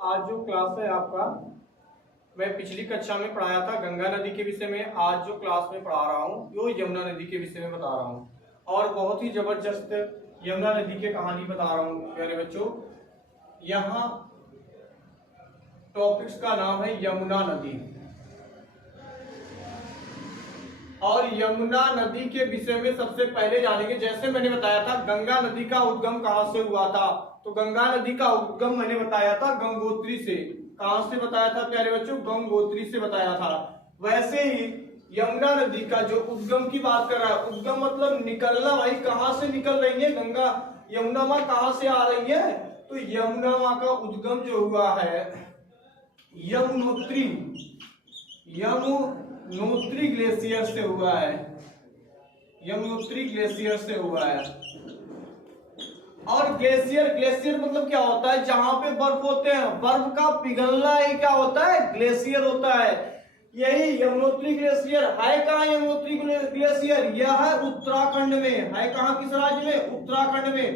आज जो क्लास है आपका, मैं पिछली कक्षा में पढ़ाया था गंगा नदी के विषय में। आज जो क्लास में पढ़ा रहा हूँ वो यमुना नदी के विषय में बता रहा हूँ, और बहुत ही जबरदस्त यमुना नदी की कहानी बता रहा हूँ प्यारे बच्चों। यहाँ टॉपिक्स का नाम है यमुना नदी, और यमुना नदी के विषय में सबसे पहले जानेंगे। जैसे मैंने बताया था गंगा नदी का उद्गम कहाँ से हुआ था, तो गंगा नदी का उद्गम मैंने बताया था गंगोत्री से। कहां से बताया था प्यारे बच्चों? गंगोत्री से बताया था। वैसे ही यमुना नदी का जो उद्गम की बात कर रहा है, उद्गम मतलब निकलना। भाई कहां से निकल रही है गंगा? यमुना माँ कहां से आ रही है? तो यमुना माँ का उद्गम जो हुआ है यमुनोत्री ग्लेशियर से हुआ है। यमुनोत्री ग्लेशियर से हुआ है। और ग्लेशियर मतलब क्या होता है? जहां पे बर्फ होते हैं, बर्फ का पिघलना ही क्या होता है? ग्लेशियर होता है। यही यमुनोत्री ग्लेशियर है। कहाँ यमुनोत्री ग्लेशियर? यह है उत्तराखंड में। है कहाँ? किस राज्य में? उत्तराखंड में।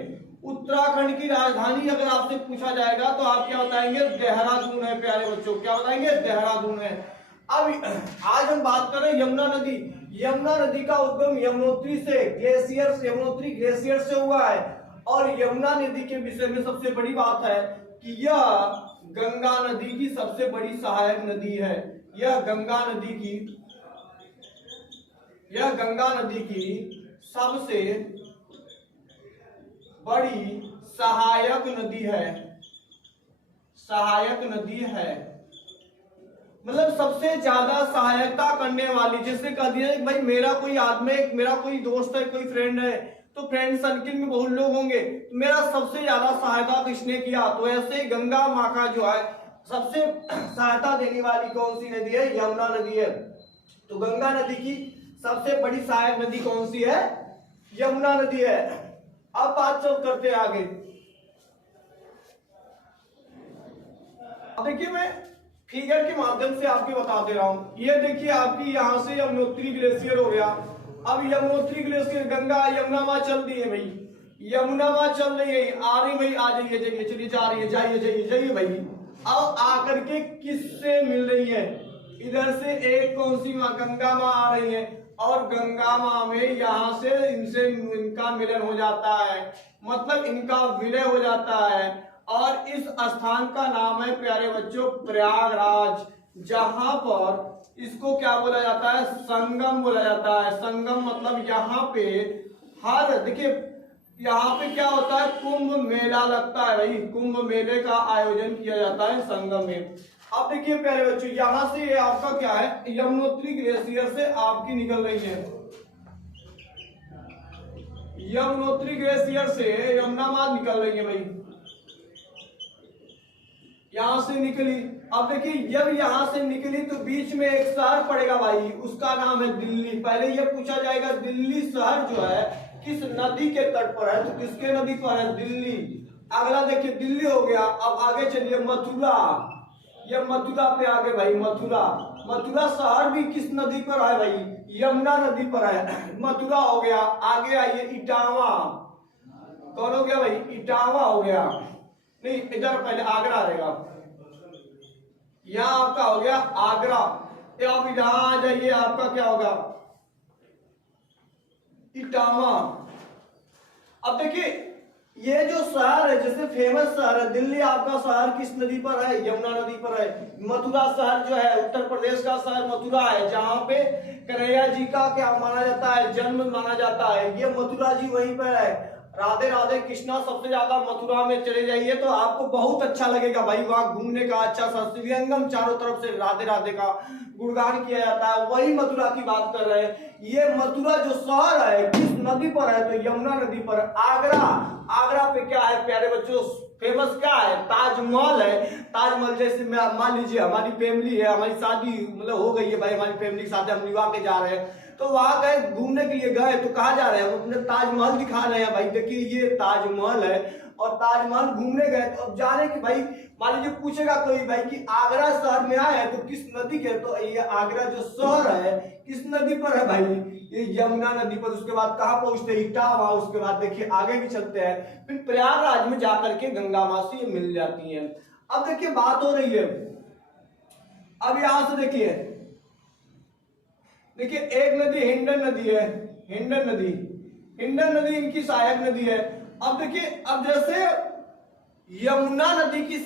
उत्तराखंड की राजधानी अगर आपसे पूछा जाएगा तो आप क्या बताएंगे? देहरादून है प्यारे बच्चों। क्या बताएंगे? देहरादून है। अब आज हम बात कर रहे हैं यमुना नदी। यमुना नदी का उद्गम यमुनोत्री ग्लेशियर से हुआ है। और यमुना नदी के विषय में सबसे बड़ी बात है कि यह गंगा नदी की सबसे बड़ी सहायक नदी है। यह गंगा नदी की सबसे बड़ी सहायक नदी है। मतलब सबसे ज्यादा सहायता करने वाली। जैसे कह दिया भाई मेरा कोई आदमी, मेरा कोई दोस्त है, कोई फ्रेंड है, तो फ्रेंड सर्किल में बहुत लोग होंगे, तो मेरा सबसे ज्यादा सहायता किसने किया? तो ऐसे गंगा माँ का जो है सबसे सहायता देने वाली कौन सी नदी है? यमुना नदी है। तो गंगा नदी की सबसे बड़ी सहायक नदी कौन सी है? यमुना नदी है। अब बात चल करते हैं आगे। अब देखिए मैं फिगर के माध्यम से आपको बता दे रहा हूं। ये देखिए आपकी यहां से यमुनोत्री ग्लेशियर हो गया। अब यमुनोत्री ग्लेशियर, गंगा यमुना माँ चल रही है भाई, यमुना माँ चल रही है, आ रही भाई, आ जाइए, जाइए, चलिए, जा रही है, जाइए भाई। अब आकर के किससे मिल रही है? इधर से एक कौन सी माँ? गंगा माँ आ रही है, और गंगा माँ में यहाँ से इनका मिलन हो जाता है, मतलब इनका विलय हो जाता है। और इस स्थान का नाम है प्यारे बच्चों प्रयागराज, जहां पर इसको क्या बोला जाता है? संगम बोला जाता है। संगम मतलब यहाँ पे देखिए यहाँ पे क्या होता है? कुंभ मेला लगता है भाई, कुंभ मेले का आयोजन किया जाता है संगम में। अब देखिए प्यारे बच्चों यहाँ से ये आपका क्या है? यमुनोत्री ग्लेशियर से आपकी निकल रही है। यमुनोत्री ग्लेशियर से यमुना माँ निकल रही है भाई, यहां से निकली। अब देखिए जब यहां से निकली तो बीच में एक शहर पड़ेगा भाई, उसका नाम है दिल्ली। पहले ये पूछा जाएगा दिल्ली शहर जो है किस नदी के तट पर है? तो किसके नदी पर है? दिल्ली। अगला देखिए दिल्ली हो गया। अब आगे चलिए मथुरा। ये मथुरा पे आगे भाई, मथुरा शहर भी किस नदी पर है भाई? यमुना नदी पर है। मथुरा हो गया। आगे आइए इटावा। कौन हो गया भाई? इटावा हो गया। नहीं, इधर पहले आगरा रहेगा। यहां आपका हो गया आगरा। अब यहां आ जाइए, आपका क्या होगा? इटावा। अब देखिए ये जो शहर है, जैसे फेमस शहर है दिल्ली, आपका शहर किस नदी पर है? यमुना नदी पर है। मथुरा शहर जो है उत्तर प्रदेश का शहर मथुरा है, जहां पे कन्हैया जी का क्या माना जाता है? जन्म माना जाता है। ये मथुरा जी वहीं पर है। राधे राधे कृष्णा। सबसे ज्यादा मथुरा में चले जाइए तो आपको बहुत अच्छा लगेगा भाई, वहां घूमने का अच्छा सा श्रीरंगम, चारों तरफ से राधे राधे का गुणगान किया जाता है। वही मथुरा की बात कर रहे हैं। ये मथुरा जो शहर है किस नदी पर है? तो यमुना नदी पर। आगरा पे क्या है प्यारे बच्चों? फेमस क्या है? ताजमहल है। ताजमहल जैसे मान लीजिए हमारी फैमिली है, हमारी शादी मतलब हो गई है भाई, हमारी फैमिली के साथ हम निभा के जा रहे हैं, तो वहां गए, घूमने के लिए गए, तो कहा जा रहे हैं? हम अपने ताजमहल दिखा रहे हैं भाई, देखिए ये ताजमहल है। और ताजमहल घूमने गए तो अब जा रहे कि भाई मान लीजिए पूछेगा कोई भाई कि आगरा शहर में आए तो किस नदी के? तो ये आगरा जो शहर है किस नदी पर है भाई? ये यमुना नदी पर। उसके बाद कहाँ पहुंचते? इटावा। उसके बाद देखिए आगे भी चलते हैं, फिर प्रयागराज में जाकर के गंगा माँ से मिल जाती है। अब देखिए बात हो रही है, अब यहां से देखिए एक नदी हिंडन नदी है, हिंडन नदी, हिंडन नदी इनकी सहायक नदी है। अब देखिए, अब जैसे यमुना नदी की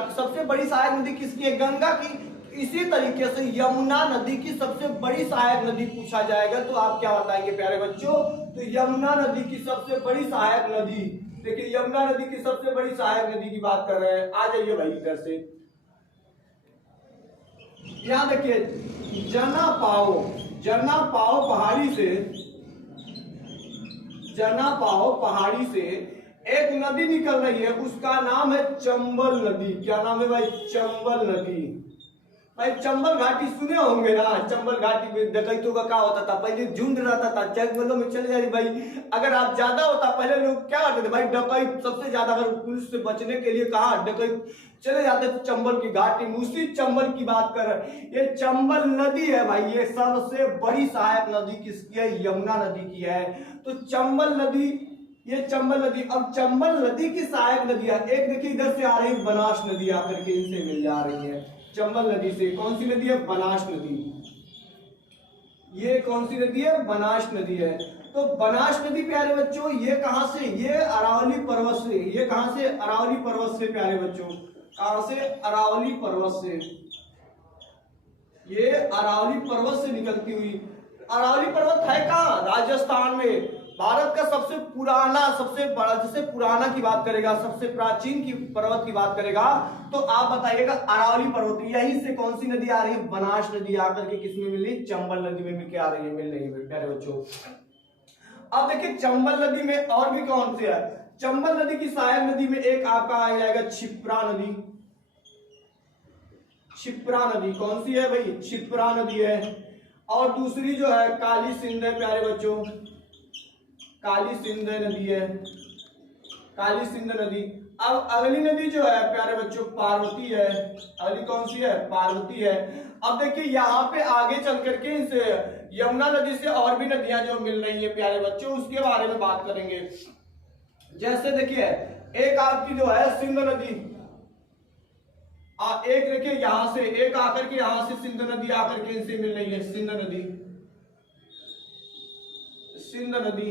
सबसे बड़ी सहायक नदी किसकी है? गंगा की। इसी तरीके से यमुना नदी की सबसे बड़ी सहायक नदी पूछा जाएगा तो आप क्या बताएंगे प्यारे बच्चों? तो यमुना नदी की सबसे बड़ी सहायक नदी, देखिए यमुना नदी की सबसे बड़ी सहायक नदी की बात कर रहे हैं। आ जाइए भाई इधर से, यहां देखिए जरना पाओ पहाड़ी से एक नदी निकल रही है, उसका नाम है चंबल नदी। क्या नाम है भाई? चंबल नदी। भाई चंबल घाटी सुने होंगे ना, चंबल घाटी में डकैतों का क्या होता था? पहले झुंड रहता था, जंगलों में चले जाए भाई। अगर आप ज्यादा होता, पहले लोग क्या करते थे भाई? डकैत सबसे ज्यादा, अगर पुलिस से बचने के लिए कहा डकैत चले जाते थे चंबल की घाटी में। उसी चंबल की बात कर रहे हैं। ये चंबल नदी है भाई, ये सबसे बड़ी सहायक नदी किसकी है? यमुना नदी की है। तो चंबल नदी, ये चंबल नदी। अब चंबल नदी की सहायक नदियां एक देखिए इधर से आ रही है बनास नदी, आकर के इनसे मिल जा रही है चंबल नदी से। कौन सी नदी है? बनास नदी। ये कौन सी नदी है? बनास नदी है। तो बनास नदी प्यारे बच्चों ये कहां से? ये अरावली पर्वत से। ये कहां से? अरावली पर्वत से प्यारे बच्चों। कहां से? अरावली पर्वत से। ये अरावली पर्वत से निकलती हुई। अरावली पर्वत है कहां? राजस्थान में। भारत का सबसे पुराना, सबसे बड़ा, जैसे पुराना की बात करेगा, सबसे प्राचीन की पर्वत की बात करेगा तो आप बताइएगा अरावली पर्वत। यहीं से कौन सी नदी आ रही है? बनास नदी आकर के किसमें मिल रही? चंबल नदी में मिलकर आ रही है, मिल रही है प्यारे बच्चों। अब देखिए चंबल नदी में और भी कौन से है? चंबल नदी की सहायक नदी में एक आपका आ जाएगा क्षिप्रा नदी। क्षिप्रा नदी कौन सी है भाई? क्षिप्रा नदी है। और दूसरी जो है काली सिंध है प्यारे बच्चों, काली सिंध नदी है, काली सिंध नदी। अब अगली नदी जो है प्यारे बच्चों पार्वती है। अगली कौन सी है? पार्वती है। अब देखिए यहाँ पे आगे चल करके इनसे यमुना नदी से और भी नदियां जो मिल रही है प्यारे बच्चों, उसके बारे में बात करेंगे। जैसे देखिए एक आपकी जो है सिंध नदी, एक देखिए यहां से एक आकर के यहां से सिंध नदी आकर के इनसे मिल रही है, सिंध नदी, सिंध नदी।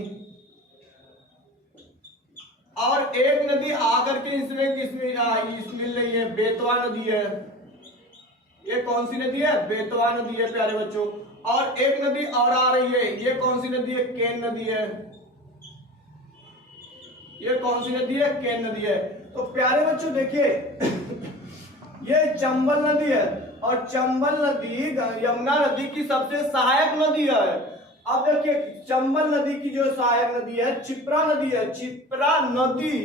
और एक नदी आकर के इसमें किसमें मिल रही है? बेतवा नदी है। ये कौन सी नदी है? बेतवा नदी है प्यारे बच्चों। और एक नदी और आ रही है, ये कौन सी नदी है? केन नदी है। ये कौन सी नदी है? केन नदी है। तो प्यारे बच्चों देखिए ये चंबल नदी है और चंबल नदी यमुना नदी की सबसे सहायक नदी है। अब देखिए चंबल नदी की जो सहायक नदी है क्षिप्रा नदी है। क्षिप्रा नदी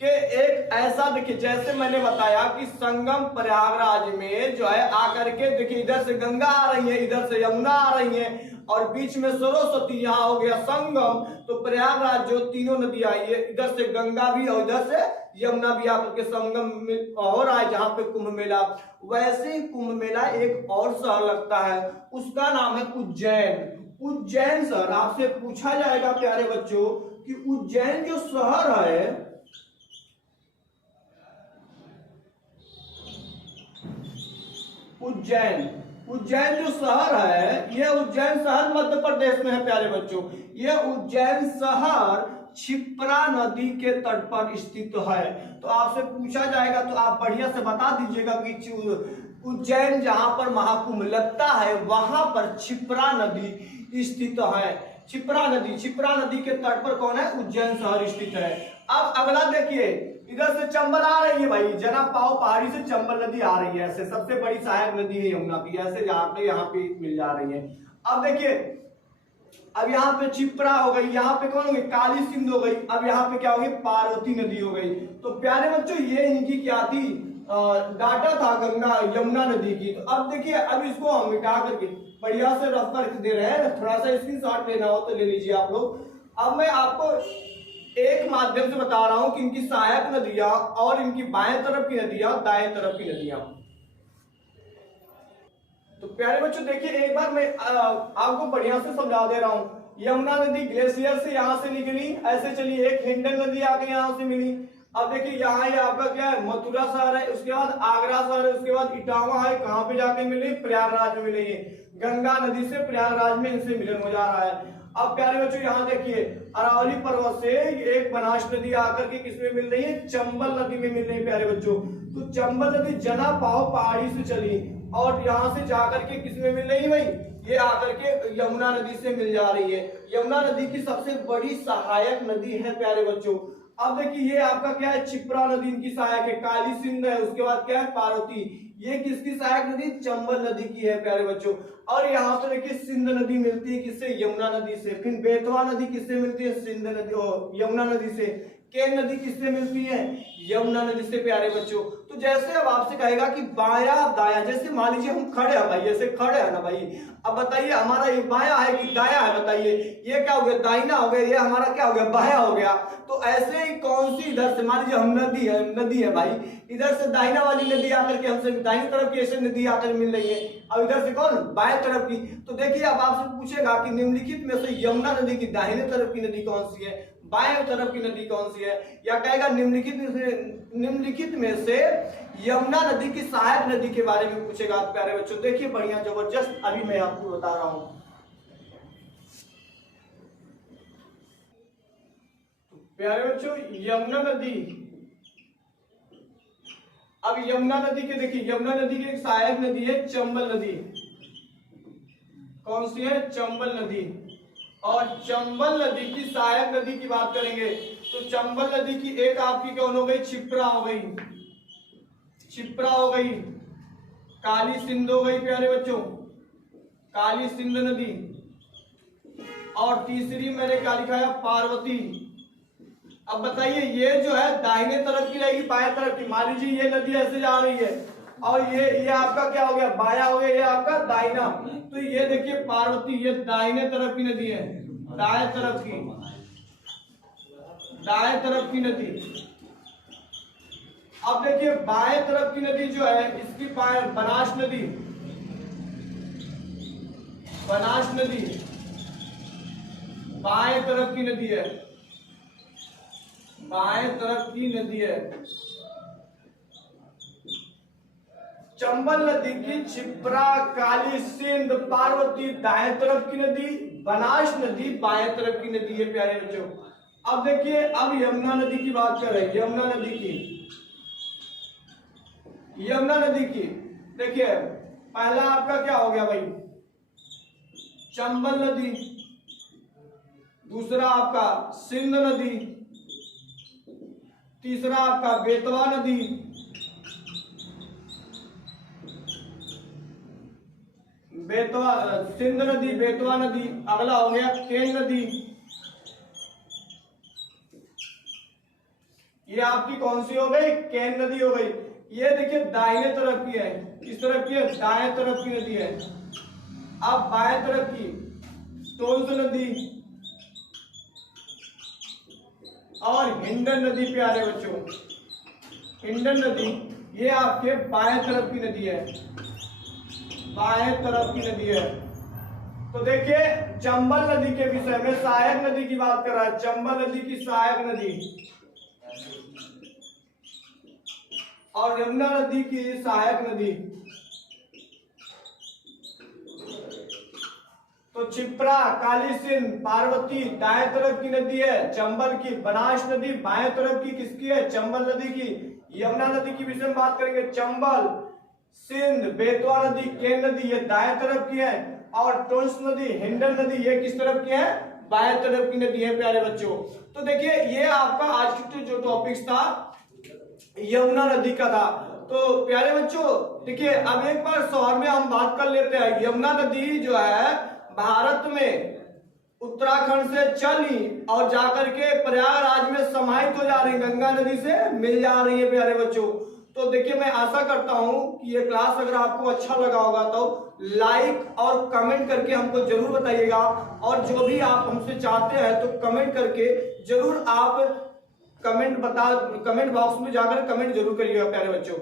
के एक ऐसा देखिए, जैसे मैंने बताया कि संगम प्रयागराज में जो है आकर के देखिए इधर से गंगा आ रही है, इधर से यमुना आ रही है और बीच में सरस्वती, यहाँ हो गया संगम। तो प्रयागराज जो तीनों नदी आई है, इधर से गंगा भी और इधर से यमुना भी आकर के संगम में हो रहा है जहां पे कुंभ मेला। वैसे ही कुंभ मेला एक और शहर लगता है, उसका नाम है उज्जैन। उज्जैन शहर आपसे पूछा जाएगा प्यारे बच्चों कि उज्जैन जो शहर है, उज्जैन जो शहर है, यह उज्जैन शहर मध्य प्रदेश में है प्यारे बच्चों। यह उज्जैन शहर क्षिप्रा नदी के तट पर स्थित है। तो आपसे पूछा जाएगा तो आप बढ़िया से बता दीजिएगा कि उज्जैन जहां पर महाकुंभ लगता है वहां पर क्षिप्रा नदी स्थित है। क्षिप्रा नदी के तट पर कौन है? उज्जैन शहर स्थित है। अब अगला देखिए, इधर से चंबल आ रही है भाई, जना पाओ पहाड़ी से चंबल नदी आ रही है, ऐसे सबसे बड़ी सहायक नदी है यमुना की, ऐसे यहाँ पे मिल जा रही है। अब देखिए अब यहाँ पे क्षिप्रा हो गई, यहाँ पे कौन हो गई? काली सिंध हो गई। अब यहाँ पे क्या हो गई? पार्वती नदी हो गई। तो प्यारे बच्चों ये इनकी क्या थी? डाटा था गंगा यमुना नदी की। तो अब देखिए अब इसको हम मिटा करके बढ़िया से रफ करके दे रहे हैं, थोड़ा सा स्क्रीनशॉट लेना हो तो ले लीजिए आप लोग। अब मैं आपको एक माध्यम से बता रहा हूं कि इनकी सहायक नदियां और इनकी बाएं तरफ की नदियां, दाएं तरफ की नदियां। तो प्यारे बच्चों देखिए एक बार मैं आपको बढ़िया से समझा दे रहा हूं। यमुना नदी ग्लेशियर से यहां से निकली, ऐसे चली, एक हिंडन नदी आके यहां से मिली। अब देखिए यहाँ ये आपका क्या है, मथुरा शहर है, उसके बाद आगरा शहर है, उसके बाद इटावा है, कहाँ पे जाके मिले, प्रयागराज में मिले। गंगा नदी से प्रयागराज में इनसे मिलन हो जा रहा है। अब प्यारे बच्चों यहाँ देखिए, अरावली पर्वत से एक बनास नदी आकर के किसमें मिल रही है, चंबल नदी में मिल रही है प्यारे बच्चों। तो चंबल नदी जना पाओ पहाड़ी से चली और यहाँ से जाकर के किसमें मिल रही है भाई, ये आकर के यमुना नदी से मिल जा रही है। यमुना नदी की सबसे बड़ी सहायक नदी है प्यारे बच्चों। अब देखिए ये आपका क्या है, क्षिप्रा नदी इनकी सहायक है, काली सिंध है, उसके बाद क्या है, पार्वती। ये किसकी सहायक नदी, चंबल नदी की है प्यारे बच्चों। और यहाँ पे देखिए सिंध नदी मिलती है किससे, यमुना नदी से। फिर बेतवा नदी किससे मिलती है, सिंध नदी यमुना नदी से। केन नदी किससे मिलती है, यमुना नदी से प्यारे बच्चों। तो जैसे अब आपसे कहेगा कि बाया दाया, जैसे मान लीजिए हम खड़े हैं भाई, ऐसे खड़े हैं ना भाई, अब बताइए हमारा ये बाया है कि दाया है, बताइए ये क्या हो गया, दाहिना हो गया, ये हमारा क्या हो गया, बाया हो गया। तो ऐसे ही कौन सी, इधर से मान लीजिए हम नदी है भाई, इधर से दाहिना वाली नदी आकर के हमसे दाहिनी तरफ की ऐसे नदी आकर मिल रही है, अब इधर से कौन, बाएं तरफ की। तो देखिए अब आपसे पूछेगा कि निम्नलिखित में से यमुना नदी की दाहिने तरफ की नदी कौन सी है, बाएं तरफ की नदी कौन सी है, या कहेगा निम्नलिखित में से यमुना नदी की सहायक नदी के बारे में पूछेगा प्यारे बच्चों। देखिए बढ़िया जबरदस्त अभी मैं आपको बता रहा हूं। प्यारे बच्चों यमुना नदी, अब यमुना नदी के देखिए, यमुना नदी की एक सहायक नदी है चंबल नदी। कौन सी है, चंबल नदी। और चंबल नदी की सहायक नदी की बात करेंगे तो चंबल नदी की एक आपकी कौन हो गई, क्षिप्रा हो गई, क्षिप्रा हो गई, काली सिंध हो गई प्यारे बच्चों, काली सिंध नदी। और तीसरी मैंने क्या लिखा है, पार्वती। अब बताइए ये जो है दाहिने तरफ की रहेगी, बाएं तरफ की। मान लीजिए ये नदी ऐसे जा रही है और ये आपका क्या हो गया, बाया हो गया, ये आपका दाहिना। तो ये देखिए पार्वती, ये दाहिने तरफ की नदी है, दाएं तरफ की, दाएं तरफ की नदी। अब देखिए बाएं तरफ की नदी जो है, इसकी बनास नदी, बनास नदी बाएं तरफ की नदी है, बाएं तरफ की नदी है। चंबल नदी की क्षिप्रा, काली सिंध, पार्वती दाएं तरफ की नदी, बनास नदी बाएं तरफ की नदी है प्यारे बच्चों। अब देखिए अब यमुना नदी की बात कर रहे हैं, यमुना नदी की, यमुना नदी की देखिए पहला आपका क्या हो गया भाई, चंबल नदी, दूसरा आपका सिंध नदी, तीसरा आपका बेतवा नदी, बेतवा सिंध नदी, बेतवा नदी। अगला हो गया केन नदी, ये आपकी कौन सी हो गई, केन नदी हो गई। ये देखिए दाहिने तरफ की है, किस तरफ की है, दाएं तरफ की नदी है। अब बाएं तरफ की टोंस नदी और हिंडन नदी प्यारे बच्चों, हिंडन नदी ये आपके बाएं तरफ की नदी है, बाएं तरफ की नदी है। तो देखिए चंबल नदी के विषय में सहायक नदी की बात कर रहा है, चंबल नदी की सहायक नदी और यमुना नदी की सहायक नदी। तो क्षिप्रा, काली सिंध, पार्वती दाएं तरफ की नदी है, चंबल की। बनास नदी बाएं तरफ की किसकी है, चंबल नदी की। यमुना नदी की विषय में बात करेंगे, चंबल, सिंध, बेतवा नदी, केन नदी ये दाएं तरफ की है और टोंस नदी, हिंडन नदी ये किस तरफ की है, बाएं तरफ की नदी है प्यारे बच्चों। तो देखिए ये आपका आज की जो टॉपिक्स था यमुना नदी का था। तो प्यारे बच्चों देखिए अब एक बार शॉर्ट में हम बात कर लेते हैं। यमुना नदी जो है भारत में उत्तराखंड से चली और जाकर के प्रयागराज में समाहित हो जा रही है, गंगा नदी से मिल जा रही है प्यारे बच्चों। तो देखिए मैं आशा करता हूं कि ये क्लास अगर आपको अच्छा लगा होगा तो लाइक और कमेंट करके हमको जरूर बताइएगा, और जो भी आप हमसे चाहते हैं तो कमेंट करके जरूर आप कमेंट बॉक्स में जाकर कमेंट जरूर करिएगा प्यारे बच्चों।